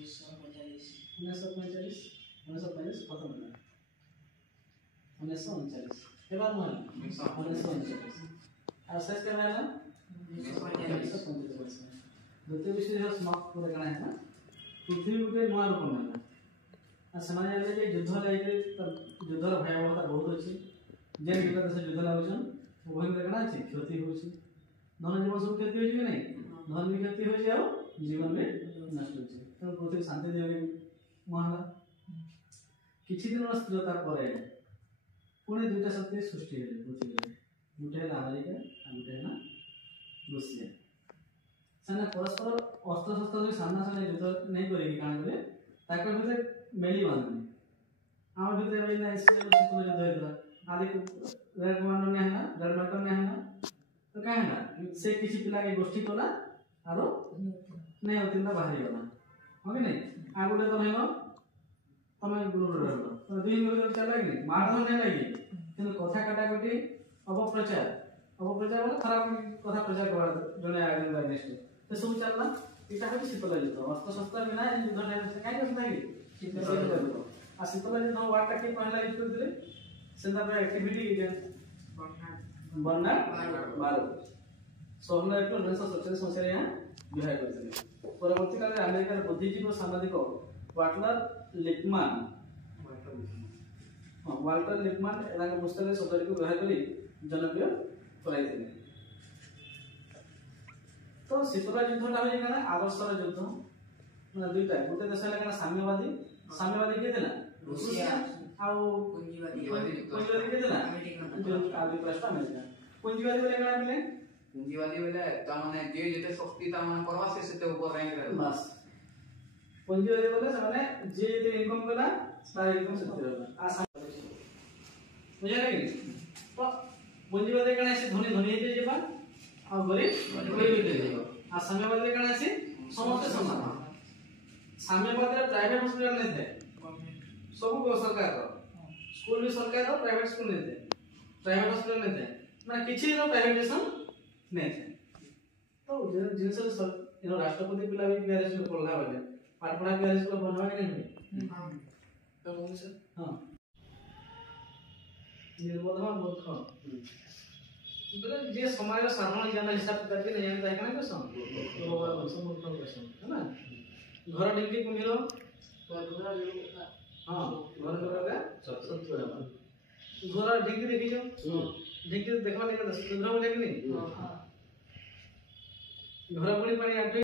1945 1945 खत्म होला 1939 एबार मन 1939 आ शेष करना है ना 1945 द्वितीय विश्व युद्ध समाप्त पूरा करना है ना पृथ्वी गुटे नया रूप में आ समाज जाने जे युद्ध लागे युद्धर भयावहता बहुत अछि जे युद्ध से युद्ध लागछन उभय में कना अछि क्षति होछि धन जीवन सब क्षति होछि कि नहीं धन भी क्षति होछि आ जीवन में नष्ट होछि तो पृथ्वी शांति देवे महला किछि दिन स्थिरता परे पुणे दुटा शक्ति सृष्टि हेले पृथ्वी गुटे है अमेरिका आ गुटे है रूसिया सेना परस्पर अस्त्र शस्त्र जो सामना सामने युद्ध नहीं करेगी कान करे ताकर भीतर मेली बांधने आम भीतर भी ना इसलिए सुपर युद्ध हेला आदि रेड कमांडर ने है रेड मार्कर ने है तो काहे ना से किछि पिला के गोष्ठी कोला आरो नहीं होती ना बाहरी वाला हो कि नहीं आ गुटे तो हेलो तमे गुरु रहलो तो दिन में चला कि नहीं मार नहीं लगी किंतु कथा काटाकटी अपप्रचार वाला खराब कथा प्रचार कर जने आगे नेक्स्ट तो सब चलना इटा है शीतल युद्ध अस्त्र शस्त्र बिना युद्ध टाइम से काहे करता है शीतल युद्ध आ शीतल युद्ध वार्ता के पहला यूज करते सेंदा पे एक्टिविटी के बर्ना मारो 16 अप्रैल 1947 मसीह यहाँ विवाह करते परवर्ती काल में अमेरिकार बुद्धिजीवी सामाजिक वाटलर लिपमैन वाल्टर लिपमैन एना पुस्तक शब्द को व्यवहार करी जनप्रिय कराइथिले तो शीतल युद्ध ता होई ना आदर्शर युद्ध मतलब दुईटा गोटे देश है साम्यवादी के देला रूसिया आ पूंजीवादी के देला आदि राष्ट्र अमेरिका पूंजीवादी बोले काना बोले पूंजीवादी बोले ता माने जे जेते शक्ति ता माने करवा से सेते ऊपर रैंक करे बस पूंजीवादी बोले माने जे जेते इनकम कला तार इनकम सेते रहला आ बुझा नहीं तो पूंजीवादी काना से धनी धनी जे जेबा आ गरीब गरीब जे जेबा आ साम्यवादी काना से समस्त समान साम्यवादी प्राइवेट हॉस्पिटल नहीं थे सब सरकार स्कूल भी सरकार प्राइवेट स्कूल नहीं थे प्राइवेट हॉस्पिटल नहीं थे ना किछि रो प्राइवेटाइजेशन नहीं थे तो जिनसे इन राष्ट्रपति पिला भी बिहार स्कूल पढ़ला वाले पाठ पढ़ा बिहार स्कूल बनवा के नहीं हां तो बोल सर हां निर्बोधमा बहुत कम मतलब जे समाज साधारण ज्ञान हिसाब करके नहीं जानता है काहे कसम तो समूर्ख कसम है ना घर डिग्री को मिलो हां घर का सब घर डिग्री देखी जो डिग्री देखवा लेके 10 15 बोले कि नहीं हां घर पुणी पानी